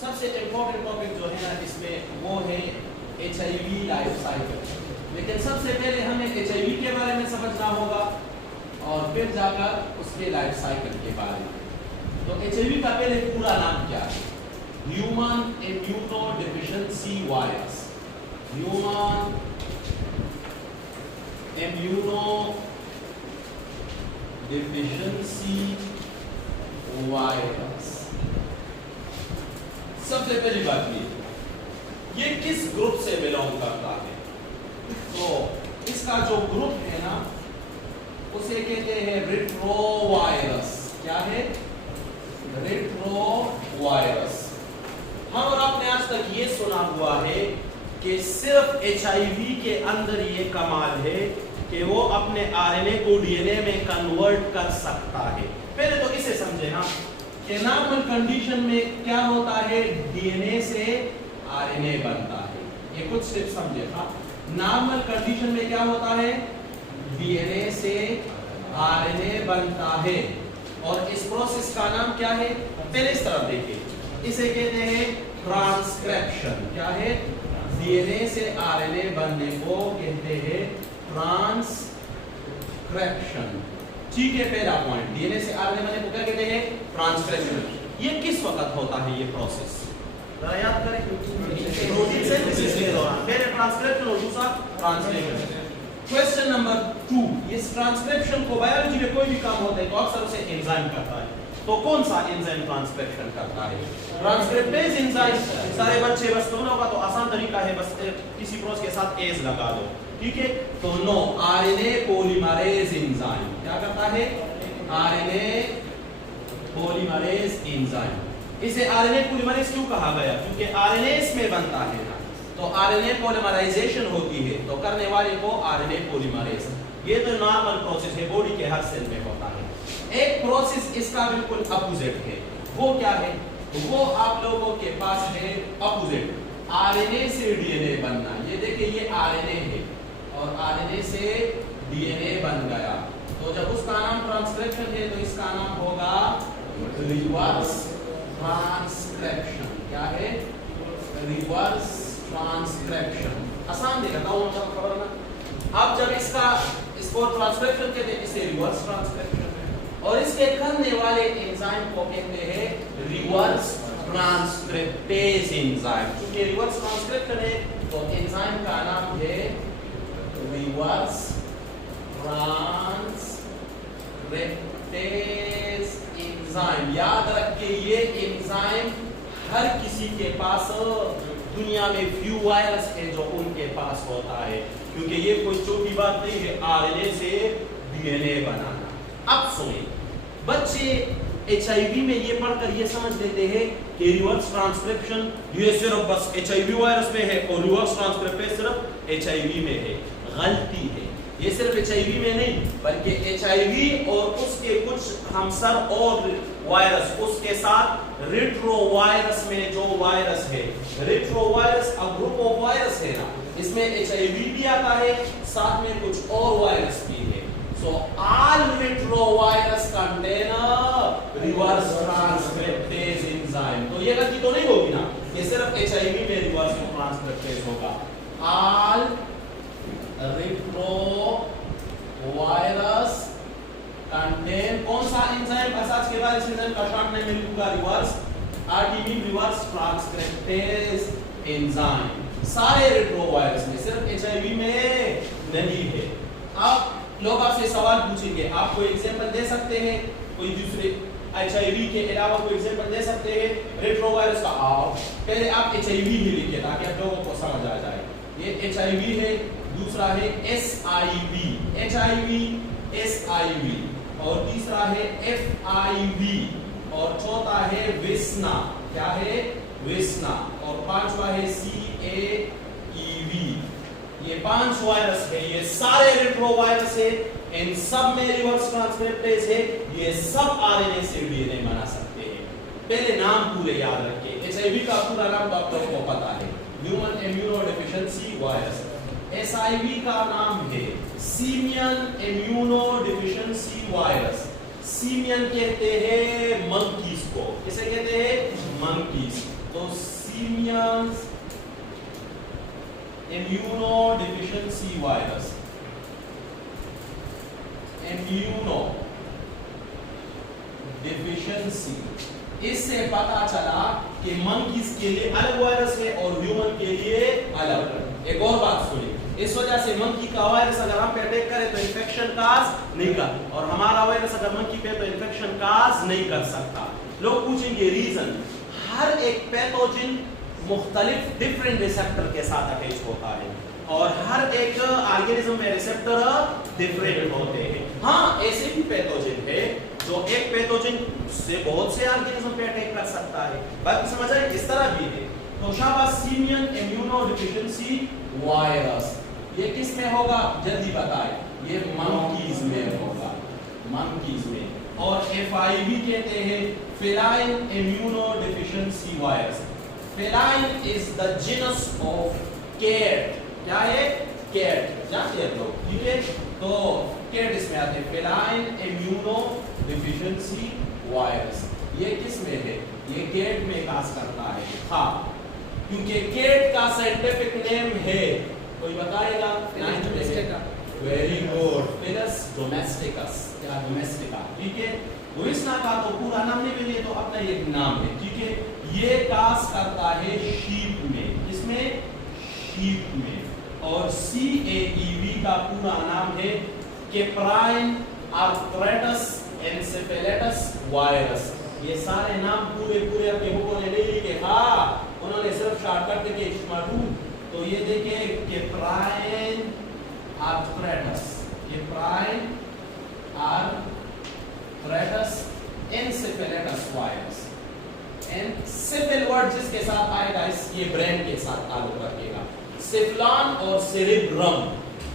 सबसे important topic जो है ना इसमें वो है HIV लाइफ साइकिल। लेकिन सबसे पहले हमें HIV के बारे में समझना होगा और फिर जाकर उसके लाइफ साइकिल के बारे में। तो HIV का पहले पूरा नाम क्या है? Human immuno deficiency virus. Human immuno deficiency virus. सबसे पहली बात ये किस ग्रुप से बिलोंग करता है? तो इसका जो ग्रुप है ना उसे कहते हैं रेट्रोवायरस। क्या है? रेट्रोवायरस। हम और आपने आज तक ये सुना हुआ है कि सिर्फ HIV के अंदर ये कमाल है कि वो अपने RNA को DNA में कन्वर्ट कर सकता है। पहले तो इसे समझे ना कि नॉर्मल कंडीशन में क्या होता है, DNA से RNA बनता है। ये कुछ स्टेप समझे था। नॉर्मल कंडीशन में क्या होता है, DNA से RNA बनता है और इस प्रोसेस का नाम क्या है? पहले इस तरफ देखिए, इसे कहते हैं ट्रांसक्रिप्शन। क्या है? DNA से RNA बनने को कहते हैं ट्रांसक्रिप्शन। ठीक है, पहला पॉइंट, DNA से RNA बनने को क्या कहते हैं? ट्रांसक्रिप्शन। ये किस वक्त होता है ये प्रोसेस? जरा याद करें, प्रोटीन सिंथेसिस के दौरान। पहले ट्रांसक्रिप्शन और दूसरा ट्रांसलेशन। क्वेश्चन नंबर 2, इस ट्रांसक्रिप्शन को बायोलॉजी में कोई भी काम होता है तो अक्सर उसे एंजाइम करता है। तो कौन सा एंजाइम ट्रांसक्रिप्शन करता है? Transcriptase enzyme. सारे बच्चे बस सुना होगा तो आसान तरीका है, बस किसी प्रोसेस के साथ एज लगा दो। ठीक है, तो नो, RNA पॉलीमरेज एंजाइम। क्या करता है? RNA polymerase enzyme. इसे RNA पॉलीमरेज क्यों कहा गया? क्योंकि RNA इसमें बनता है ना, तो RNA पॉलीमराइजेशन होती है तो करने वाले को RNA पॉलीमरेज। ये तो नॉर्मल प्रोसेस है, बॉडी के हर सेल में होता है। एक प्रोसेस इसका बिल्कुल अपोजिट है। वो क्या है? वो आप लोगों के पास है अपोजिट, RNA से DNA बनना। ये देखिए, ये RNA है और RNA से DNA बन गया, तो जब उसका नाम ट्रांसक्रिप्शन है तो इसका नाम होगा रिवर्स ट्रांसक्रिप्शन। क्या है? Reverse transcription. आसान दिखाता हूं, खबर ना। अब जब इसको ट्रांसक्रिप्शन कहते हैं, इसे रिवर्स ट्रांसक्रिप्शन, और इसके करने वाले एंजाइम को कहते हैं रिवर्स ट्रांसक्रिप्टेज एंजाइम। क्योंकि रिवर्स ट्रांसक्रिप्शन है तो एंजाइम का नाम है रिवर्स ट्रांसक्रिप्टेज एंजाइम। याद रखिए, ये एंजाइम हर किसी के पास दुनिया में फ्यू वायरस है जो उनके पास होता है, क्योंकि ये कोई छोटी बात नहीं है RNA से DNA बनाना। अब सुनिए, बच्चे HIV में ये पढ़कर ये समझ लेते हैं कि रिवर्स ट्रांसक्रिप्शन ये सिर्फ बस HIV वायरस में है और रिवर्स ट्रांसक्रिप्टेज सिर्फ HIV में है। गलती है, ये सिर्फ HIV में नहीं बल्कि HIV और उसके कुछ हमसर और वायरस, उसके साथ रेट्रोवायरस में जो वायरस है, retrovirus a group of virus है ना, इसमें HIV भी आता है, साथ में कुछ और वायरस भी है। So all retrovirus contain a reverse transcriptase enzyme। तो ये गलती तो नहीं होगी ना, ये सिर्फ HIV में रिवर्स ट्रांसक्रिप्टेज होगा। All retrovirus contain कौन सा एंजाइम? आज के बाद इस एंजाइम का शॉर्ट नेम लिखूंगा reverse, RT mean reverse transcriptase enzyme. सारे रेट्रोवायरस में, सिर्फ HIV में नहीं है। अब लोग आपसे सवाल पूछेंगे, आप कोई एग्जांपल दे सकते हैं? कोई दूसरे HIV के अलावा कोई एग्जांपल दे सकते हैं रेट्रोवायरस का? पहले आप HIV ही लिखिए ताकि आप लोगों को समझ आ जाए। ये HIV है, दूसरा है SIV, HIV SIV, और तीसरा है FIV, और चौथा है विस्ना। क्या है? विस्ना, और पांचवा है CAEV। ये 5 वायरस है, ये सारे रेट्रोवायरस है, इन सब में रिवर्स ट्रांसक्रिप्टेज है, ये सब RNA से DNA बना सकते हैं। पहले नाम पूरे याद रखिए। HIV का पूरा नाम तो आप लोगों को पता है, human immuno deficiency virus. SIV का नाम है simian immuno deficiency virus. Simian कहते हैं मंकीज को, किसे कहते हैं? मंकीज। तो सीमियंस इम्यूनोडेफिशिएंसी वायरस, इम्यूनो डिफिशिएंसी, इससे पता चला कि मंकीज के लिए अलग वायरस है और ह्यूमन के लिए अलग। एक और बात सुनिए, इस वजह से मंकी का वायरस अगर हम पे अटैक करे तो इन्फेक्शन काज नहीं कर, और हमारा वायरस अगर मंकी पे तो इन्फेक्शन काज नहीं कर सकता। लोग पूछेंगे रीजन, हर एक पैथोजन मुख्तलिफ डिफरेंट रिसेप्टर के साथ अटैच होता है और हर एक ऑर्गेनिज्म में रिसेप्टर डिफरेंट होते हैं। हाँ, ऐसे भी पैथोजन है जो एक पैथोजन से बहुत से ऑर्गेनिज्म पे अटैक कर सकता है, बाकी समझ आए, इस तरह भी है। तो शाबाश, सीमियन इम्यूनोडेफिशिएंसी वायरस ये किस में होगा, जल्दी बताए, ये मंकीज में होगा, मंकीज में। और FIV कहते हैं feline immunodeficiency virus. Feline is the genus of cat, क्या है, कैट, जानते हैं लोग, ठीक है। तो कैट इसमें आते हैं, फेलाइन इम्यूनोडेफिशिएंसी वायरस। ये किस में है, ये कैट में काज करता है। हाँ, क्योंकि कैट का साइंटिफिक नेम है, कोई बताएगा? वेरी गुड, फिलस डोमेस्टिकस या डोमेस्टिका, ठीक है। लुइसना का तो पूरा नाम नहीं मिले तो अपना एक नाम है, ठीक है। ये काज करता है शीप में, किसमें, शीप में। और CAEV का पूरा नाम है कैप्राइन आर्थराइटिस एन्सेफेलाइटिस वायरस। ये सारे नाम पूरे अपने बुकों ने नहीं लिखे, हाँ, उन्होंने सिर्फ शॉर्टकट देके इस्तेमाल। तो ये देखिए caprine arthritis, caprine arthritis encephalitis virus. Encephal word जिसके साथ आएगा इस ये ब्रेन के साथ ताल्लुक रखेगा। सेफ्लॉन और सेरेब्रम,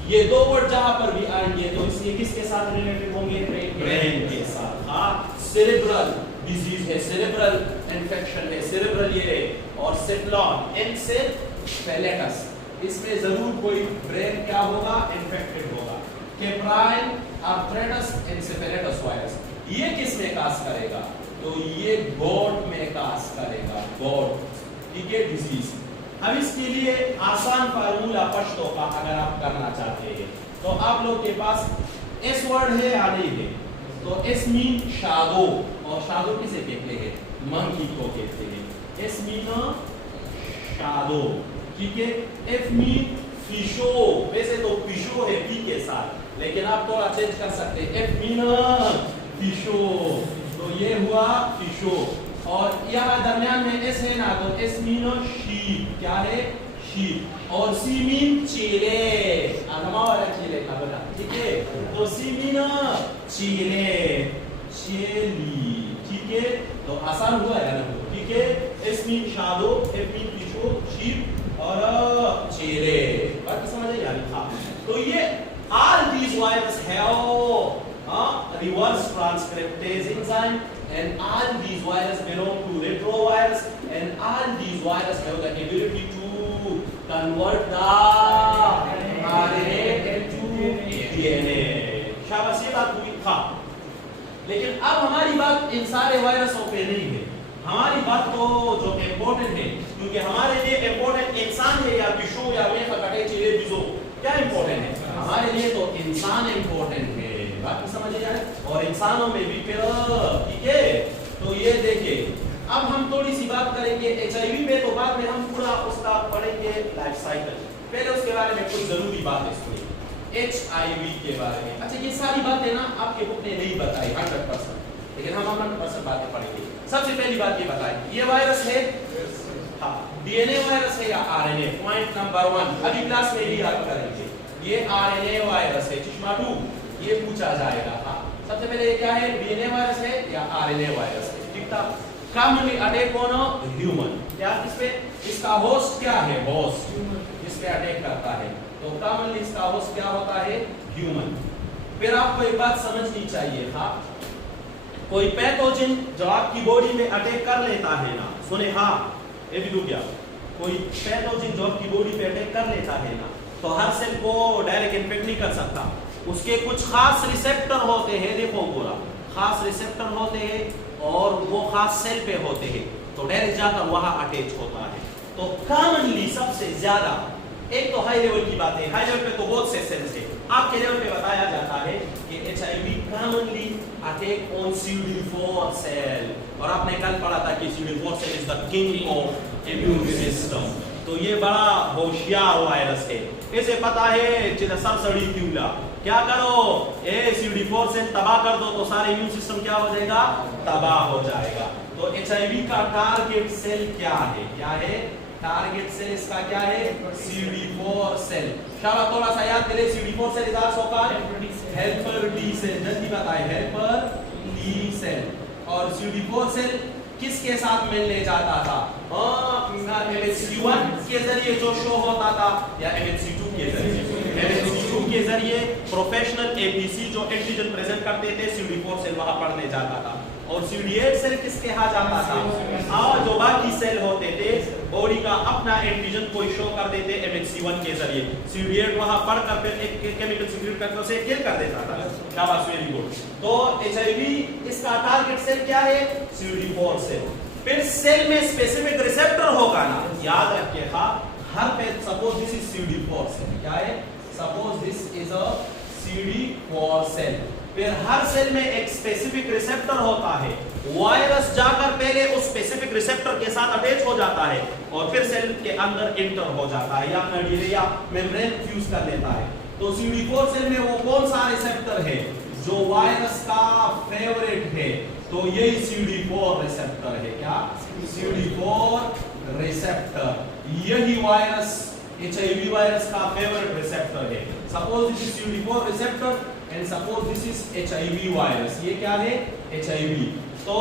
ये दो वर्ड जहां पर भी आएंगे तो इसलिए किसके साथ रिलेटेड होंगे, ब्रेन के साथ। हाँ, सेरेब्रल डिजीज है, सेरेब्रल इन्फेक्शन है, सेरेब्रल ये है। और सेफ्लॉन एन्सेफेलाइटिस, इसमें जरूर कोई ब्रेन क्या होगा, इन्फेक्टेड होगा। कैप्राइन आर्थराइटिस एन्सेफेलाइटिस वायरस, ये किस में काज करेगा, तो ये गोट में काज करेगा, गोट, ठीक है, डिजीज। अब इसके लिए आसान फार्मूला पश्तो का अगर आप करना चाहते हैं तो आप लोग के पास एस वर्ड है या नहीं है, तो एस मीन शाडो, और शाडो किसे कहते हैं, मंकी को कहते हैं। एस मीन शाडो, ठीक है। एफ मीन फिशो, वैसे तो फिशो है पी के साथ, लेकिन आप थोड़ा चेंज कर सकते हैं, एफ मीन फिशो, तो ये हुआ फिशो। और यहाँ दरमियान में एस है ना, तो एस मीन शीप, क्या है, शीप। और सी मीन चीले, आगमा वाला चीले का बता, ठीक है। तो सी मीन चीले, चेली, ठीक है। तो आसान हुआ है ना, ठीक है। एस मीन शाडो, एफ मीन फिशो, शीप और चीले, बाकी समझ आई यानी। हाँ, तो ये all these viruses have reverse transcriptase enzyme, and all these viruses belong to retrovirus, and all these viruses have the ability to convert the RNA into DNA. शाबाश, ये बात हुई। हाँ, लेकिन अब हमारी बात इन सारे वायरसों पे नहीं है, हमारी बात तो जो इम्पोर्टेंट है, क्योंकि हमारे लिए इम्पोर्टेंट इंसान है या पिशो या वेफा कटे चीले बिजो, क्या इम्पोर्टेंट है हमारे लिए, तो इंसान इम्पोर्टेंट है, बाकी समझ जाए। और इंसानों में भी फिर, ठीक है। तो ये देखिए, अब हम थोड़ी सी बात करेंगे HIV पे, तो बाद में हम पूरा उसका पढ़ेंगे लाइफ साइकिल। पहले उसके बारे में कुछ जरूरी बातें सुनिए HIV के बारे में। अच्छा, ये सारी बातें ना आपके बुक ने नहीं बताई 100%, लेकिन हम 100% बातें पढ़ेंगे। सबसे पहली बात ये बताएं, ये वायरस है, हाँ, DNA वायरस है या RNA, पॉइंट नंबर 1 अगली क्लास में भी याद करेंगे। ये RNA वायरस है, चश्मा 2 ये पूछा जाएगा। हाँ, सबसे पहले ये क्या है, DNA वायरस है या RNA वायरस है, ठीक था। कॉमनली अटैक ऑन ह्यूमन, क्या इसपे, इसका होस्ट क्या है, होस्ट इस पे अटैक करता है, तो कॉमनली इसका होस्ट क्या होता है, ह्यूमन। फिर आपको एक बात समझनी चाहिए, हाँ, कोई पैथोजन जो आपकी बॉडी में अटैक कर लेता है ना, सुने, हाँ, ये भी डूब गया, कोई पैथोजन जो आपकी बॉडी पे अटैक कर लेता है ना, तो हर सेल को डायरेक्ट इन्फेक्ट नहीं कर सकता, उसके कुछ खास रिसेप्टर होते हैं, देखो बोला, खास रिसेप्टर होते हैं और वो खास सेल पे होते हैं। तो डायरेक्ट जाकर वहां अटैच होता है। तो कॉमनली सबसे ज्यादा, एक तो हाई लेवल की बात है, हाई लेवल पे तो बहुत से सेल्स है, आपके लेवल पे बताया जाता है कि HIV commonly attack on CD4 cell, और आपने कल पढ़ा था कि CD4 cell is the king of immune system. तो ये बड़ा होशियार वायरस है, इसे पता है चिदा सरसड़ी क्यूला, क्या करो ए CD4 सेल तबाह कर दो तो सारे इम्यून सिस्टम क्या हो जाएगा, तबाह हो जाएगा। तो HIV का टारगेट सेल क्या है, क्या है टारगेट सेल इसका, क्या है CD4 सेल। शाबाश, थोड़ा सा याद करें, CD4 cell is also called helper T cell, जल्दी बताएं, हेल्पर टी सेल। और CD4 सेल किसके साथ मिलने जाता था, MHC1 के जरिए जो शो होता था, या MHC2 के जरिए, MHC2 के जरिए प्रोफेशनल APC जो एंटीजन प्रेजेंट करते थे, CD4 सेल वहां पढ़ने जाता था। और CD8 सेल किसके यहाँ जाता था, जो बाकी सेल होते थे बॉडी का अपना एंटीजन कोई शो कर देते MHC1 के जरिए, CD8 वहां पढ़कर फिर एक केमिकल सीक्रेट करके उसे किल कर देता था। शाबाश, वेरी गुड। तो HIV इसका टारगेट सेल क्या है, CD4 सेल। फिर सेल में स्पेसिफिक रिसेप्टर होगा ना, याद रखिएगा, हर पे suppose this is CD4 cell, क्या है, suppose this is a CD4 cell. फिर हर सेल में एक स्पेसिफिक रिसेप्टर होता है, वायरस जाकर पहले उस स्पेसिफिक रिसेप्टर के साथ अटैच हो जाता है और फिर सेल के अंदर इंटर हो जाता है, या अपना डीएनए या मेम्ब्रेन फ्यूज कर लेता है। तो CD4 सेल में वो कौन सा रिसेप्टर है जो वायरस का फेवरेट है, तो यही CD4 रिसेप्टर है, क्या CD4 रिसेप्टर, यही वायरस HIV वायरस का फेवरेट रिसेप्टर है। Suppose this is CD4 receptor and suppose this is HIV virus, ये क्या है HIV। तो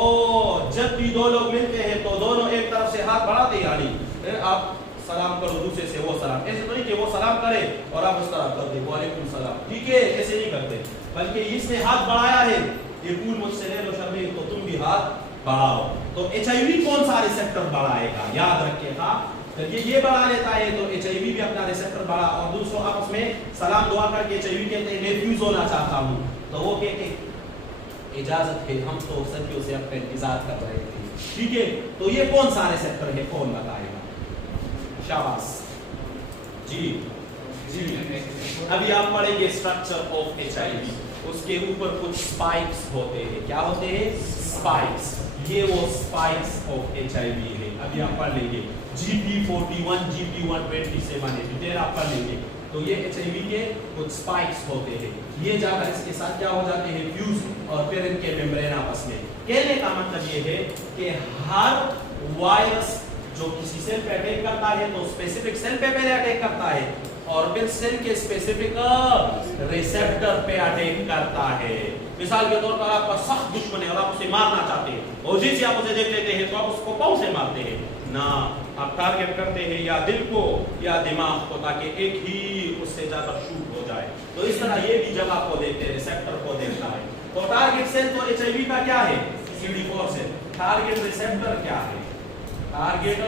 जब भी दो लोग मिलते हैं तो दोनों एक तरफ से हाथ बढ़ाते हैं, यानी आप सलाम करो, दूसरे से वो सलाम, ऐसे तो नहीं कि वो सलाम करे और आप उस तरफ कर दे वालेकुम सलाम, ठीक है, ऐसे नहीं करते, बल्कि इसने हाथ बढ़ाया है, ये फूल मुझसे ले लो शर्मील, तो तुम भी हाथ बढ़ाओ। तो HIV कौन सा रिसेप्टर बढ़ाएगा, याद रखिएगा, ये बढ़ा लेता है तो HIV भी अपना रिसेप्टर बढ़ा, और दूसरों आपस में सलाम दुआ करके HIV कहते हैं मैं फ्यूज होना चाहता हूं, तो वो कहते इजाजत है, हम तो सदियों से आपका इंतजार कर रहे थे, ठीक है। तो ये कौन सा रिसेप्टर है, कौन बताएगा, शाबाश जी जी। अभी आप पढ़ेंगे स्ट्रक्चर ऑफ HIV, उसके ऊपर कुछ स्पाइक्स होते हैं, क्या होते हैं, स्पाइक्स, ये वो स्पाइक्स ऑफ HIV है, अभी आप पढ़ लेंगे GP41 GP120 से माने डिटेल आप पढ़ लेंगे। तो ये HIV के कुछ स्पाइक्स होते हैं, ये जाकर इसके साथ क्या हो जाते हैं, फ्यूज, और फिर इनके मेम्ब्रेन आपस में। कहने का मतलब ये है कि हर वायरस जो किसी सेल पे अटैक करता है तो स्पेसिफिक सेल पे पहले अटैक करता है और फिर सेल के स्पेसिफिक रिसेप्टर पे अटैक करता है। मिसाल के तौर पर आपका सख्त दुश्मन है और आप उसे मारना चाहते हैं, और जैसे आप उसे देख लेते हैं तो आप उसको पांव से मारते हैं ना, आप टारगेट करते हैं या दिल को या दिमाग को, ताकि एक ही उससे ज्यादा शूट हो जाए। तो इस तरह ये भी जगह को देखते हैं, रिसेप्टर को देखता है। तो टारगेट सेल तो HIV का क्या है, CD4 सेल। टारगेट रिसेप्टर क्या है, टारगेट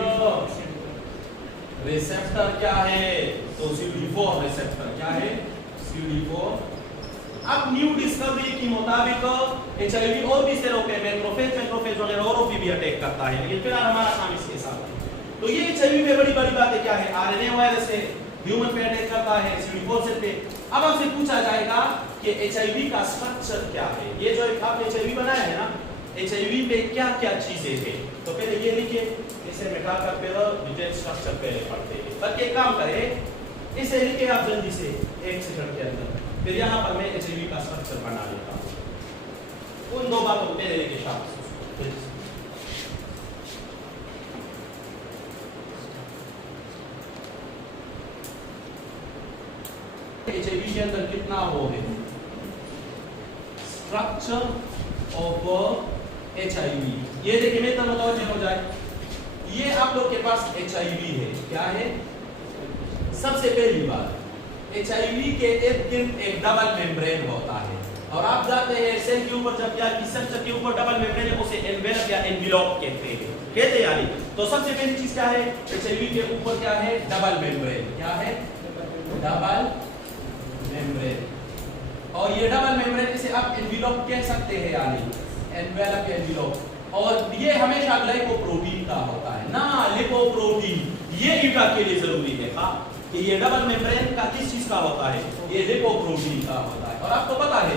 रिसेप्टर क्या है, तो CD4 रिसेप्टर क्या है, CD4। अब न्यू डिस्कवरी के मुताबिक HIV और भी सेलों पे मैक्रोफेज वगैरह औरों पे भी अटैक करता है, लेकिन फिलहाल हमारा काम इसके साथ है। तो ये HIV में बड़ी बड़ी बातें क्या है, RNA वायरस है, ह्यूमन पे अटैक करता है, CD4 सेल पे। अब आपसे पूछा जाएगा कि HIV का स्ट्रक्चर क्या है, ये जो आपने HIV बनाया है ना, HIV पे क्या क्या चीजें हैं, तो पहले ये लिखिए, इसे मिटाकर फिर डिटेल स्ट्रक्चर पहले पढ़ते हैं। बल्कि एक काम करें, इसे लिखिए आप जल्दी से 1 सेकंड के अंदर, फिर यहाँ पर मैं HIV का स्ट्रक्चर बना लेता हूँ। उन दो बातों को पहले लिखिए शाबाश। HIV के अंदर कितना वो है, स्ट्रक्चर ऑफ HIV, ये देखिए मैं तब बताओ हो जाए, ये आप लोग के पास HIV है, क्या है, सबसे पहली बात HIV के इर्द गिर्द एक डबल मेम्ब्रेन होता है, और आप जाते हैं सेल के ऊपर, जब या रिसेप्टर के ऊपर डबल मेम्ब्रेन है उसे एनवेलप या एनवेलप कहते हैं यानी। तो सबसे पहली चीज क्या है, HIV के ऊपर क्या है, डबल मेम्ब्रेन, क्या है, डबल मेम्ब्रेन। और ये डबल मेम्ब्रेन इसे आप एनवेलप कह सकते हैं, यानी एनवेलप एनवेलप। और ये हमेशा ग्लाइकोप्रोटीन का होता है ना लिपोप्रोटीन। ये ईटा के लिए जरूरी है हाँ कि ये डबल मेम्ब्रेन का किस चीज का होता है, ये लिपोप्रोटीन का होता है। और आपको पता है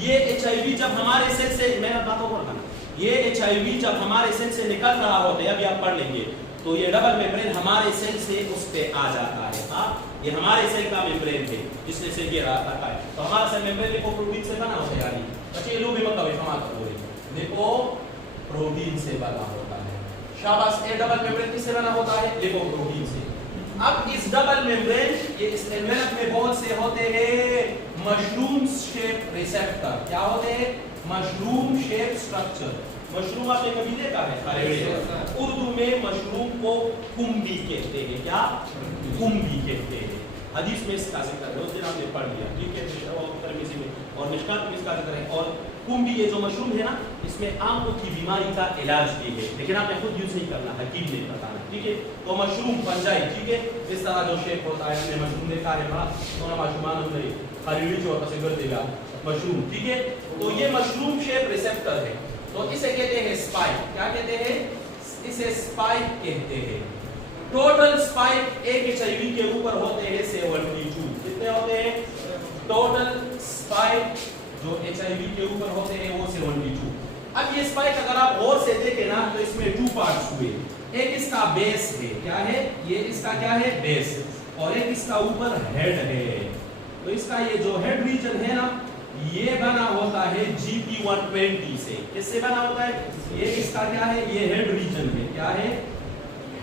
ये HIV जब हमारे सेल से, मैंने बातों को रखा, ये HIV जब हमारे सेल से निकल रहा होता है, अभी आप पढ़ लेंगे, तो ये डबल मेम्ब्रेन हमारे सेल से उस पे आ जाता है हाँ। ये हमारे सेल का मेम्ब्रेन है जिसने से ये रहा है, तो हमारा सेल मेम्ब्रेन लिपोप्रोटीन से बना होता है यानी बच्चे ये लोग भी मत कभी हमारा बोले लिपोप्रोटीन से बना होता है। शाबाश। ये डबल मेम्ब्रेन किससे बना होता है, लिपोप्रोटीन से। अब इस डबल मेम्ब्रेन ये इस एनवेलप में बहुत से होते हैं मशरूम शेप रिसेप्टर। क्या होते हैं, मशरूम शेप स्ट्रक्चर। मशरूम आपने कभी देखा है, उर्दू में मशरूम को कुंभी कहते हैं। क्या, कुंभी कहते हैं। हदीस में इसका जिक्र है, उस दिन आपने पढ़ लिया, ठीक है, और मिशकात में इसका जिक्र है। और कुंभी ये जो मशरूम है ना, इसमें आंखों की बीमारी का इलाज भी है, लेकिन आपने खुद यूज नहीं करना, हकीम ने बताना, ठीक है। तो मशरूम पंजाई, ठीक है, इस तरह जो शेप होता है, हमने मशरूम देखा है बड़ा सोना माशूमान हमने खरीदी जो होता है देगा मशरूम, ठीक है। तो ये मशरूम शेप रिसेप्टर है, तो इसे कहते हैं स्पाइक। क्या कहते हैं, इसे स्पाइक कहते हैं। टोटल स्पाइक एक HIV के ऊपर होते हैं 72। कितने होते हैं, टोटल स्पाइक जो HIV के ऊपर होते हैं वो 72। अब ये स्पाइक अगर आप गौर से देखें ना, तो इसमें 2 पार्ट्स हुए। एक इसका बेस है, क्या है ये, इसका क्या है, बेस, और एक इसका ऊपर हेड है। तो इसका ये जो हेड रीजन है ना, ये बना होता है GP120 से। किससे बना होता है, ये इसका क्या है, ये हेड रीजन है, क्या है,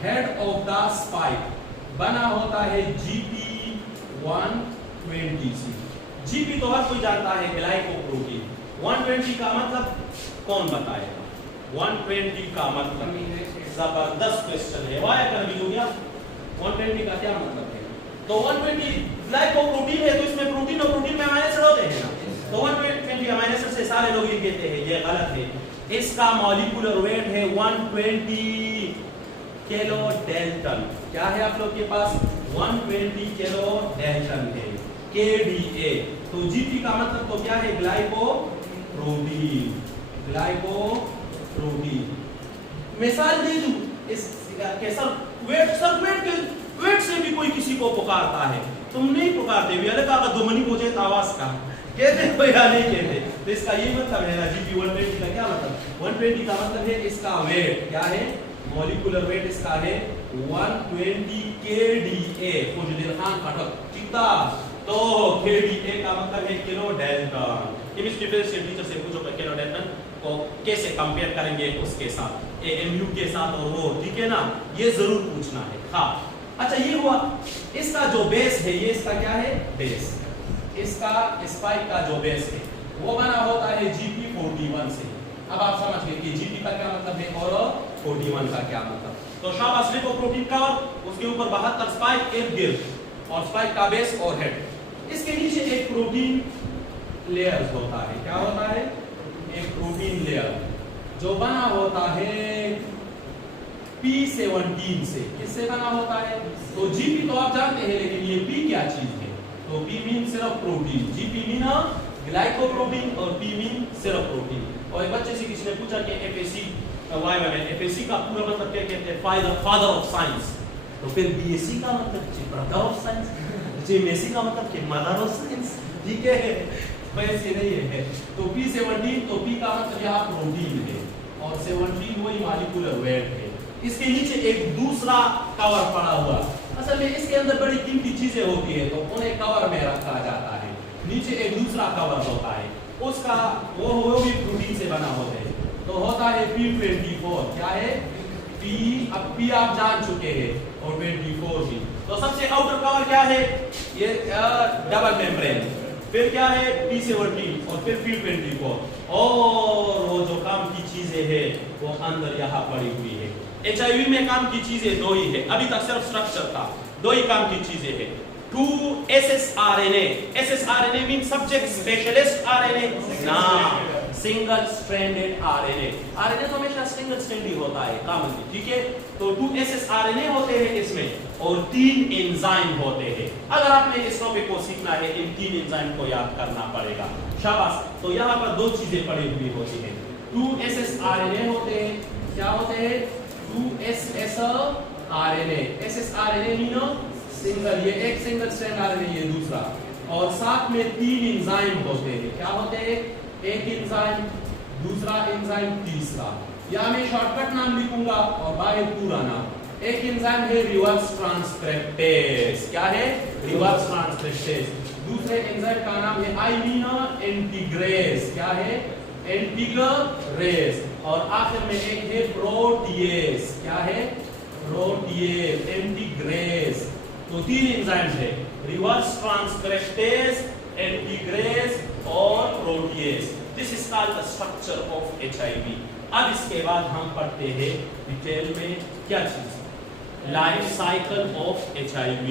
हेड ऑफ द स्पाइक बना होता है GP120 से। GP तो हर कोई जानता है, ग्लाइकोप्रोटीन। 120 का मतलब कौन बताएगा, 120 का मतलब, जबरदस्त क्वेश्चन है, वाया कर भी हो गया। 120 का क्या मतलब है, तो 120 ग्लाइकोप्रोटीन है, तो इसमें प्रोटीन और प्रोटीन में अमीनो एसिड होते हैं ना, तो 120 अमीनो एसिड से सारे लोग ये कहते हैं, ये गलत है। इसका मॉलिक्यूलर वेट है 120 किलो डेल्टन। क्या है आप लोग के पास, 120 किलो डेल्टन है, KDA। तो GP का मतलब तो क्या है, ग्लाइकोप्रोटीन, ग्लाइकोप्रोटीन। मिसाल दे दूं इस कैसा वेट, सब वेट से भी कोई किसी को पुकारता है, तुम नहीं पुकारते भी, अरे काका दो मनी पहुंचे आवाज का कहते हो या नहीं कहते। तो इसका ये मतलब है ना, GP 120 का क्या मतलब, 120 का मतलब है इसका वेट क्या है, मॉलिक्यूलर वेट इसका है 120 KDA। फौजुद्दीन खान खटक चिंता, तो KDA का मतलब है किलो डेल्टन। केमिस्ट्री से टीचर से पूछो किलो डेल्टन को कैसे कंपेयर करेंगे उसके साथ, AMU के साथ, और वो, ठीक है ना, ये जरूर पूछना है हाँ। अच्छा ये हुआ, इसका जो बेस है, ये इसका क्या है, बेस, इसका स्पाइक का जो बेस है वो बना होता है GP41 से। अब आप समझ गए कि GP का क्या मतलब है और 41 का क्या मतलब। तो शाबाश, लिपोप्रोटीन का, उसके ऊपर 72 स्पाइक, एक गिर, और स्पाइक का बेस और हेड। इसके नीचे एक प्रोटीन लेयर होता है, क्या होता है, एक प्रोटीन लेयर जो बना होता है P17 से। किससे बना होता है, तो GP तो आप जानते हैं, लेकिन ये P क्या चीज है, तो P मीन सिर्फ प्रोटीन, GP मीन ग्लाइकोप्रोटीन, और P मीन सिर्फ प्रोटीन। और एक बच्चे से किसी ने पूछा कि FAC FAC का पूरा मतलब क्या कहते हैं, फादर ऑफ साइंस, तो फिर BSc का मतलब ब्रदर ऑफ साइंस, MSc का मतलब कि मदर ऑफ साइंस, ठीक है, वैसे नहीं है। तो P17, तो P का मतलब यहाँ प्रोटीन है, और 17 वही मॉलिक्यूलर वेट है। इसके नीचे एक दूसरा कवर पड़ा हुआ, असल में इसके अंदर बड़ी कीमती चीजें होती है, तो उन्हें कवर में रखा जाता है। नीचे एक दूसरा कवर होता है, उसका वो भी प्रोटीन से बना होता है, तो होता है P24। क्या है, P, अब P आप जान चुके हैं, और 24 भी। तो सबसे आउटर कवर क्या है, ये डबल मेम्ब्रेन, फिर क्या है P17, और फिर P24, और वो जो काम की चीजें हैं वो अंदर यहाँ पड़ी हुई है। HIV में काम की चीजें दो ही है, अभी तक सिर्फ स्ट्रक्चर था, दो ही काम की चीजें हैं। 2 ssRNA, ssRNA mean subject specialist RNA ना, सिंगल स्ट्रैंडेड RNA। RNA तो हमेशा सिंगल स्ट्रैंडेड होता है कॉमनली, ठीक है। तो 2 ssRNA होते हैं इसमें, और 3 एंजाइम होते हैं। अगर आपने इस टॉपिक को सीखना है, इन 3 एंजाइम को याद करना पड़ेगा। शाबाश। तो यहाँ पर 2 चीजें पड़ी हुई होती हैं, 2 SS RNA होते हैं, क्या होते हैं 2 SS RNA, SS RNA means single, ये एक सिंगल स्ट्रैंड RNA, ये दूसरा, और साथ में 3 एंजाइम होते हैं, क्या होते हैं एक एंजाइम, दूसरा एंजाइम, तीसरा, या मैं शॉर्टकट नाम लिखूंगा और बाहर पूरा नाम। एक एंजाइम है रिवर्स ट्रांसक्रिप्टेज, क्या है रिवर्स ट्रांसक्रिप्टेज। दूसरे एंजाइम का नाम है अमीनो इंटीग्रेज, क्या है इंटीग्रेज, और आखिर में एक है प्रोटीएज, क्या है प्रोटीएज, इंटीग्रेज। तो 3 एंजाइम है, रिवर्स ट्रांसक्रिप्टेज, इंटीग्रेज और protease. This is called the structure of HIV। अब इसके बाद हम पढ़ते हैं डिटेल में क्या चीज, लाइफ साइकिल ऑफ HIV।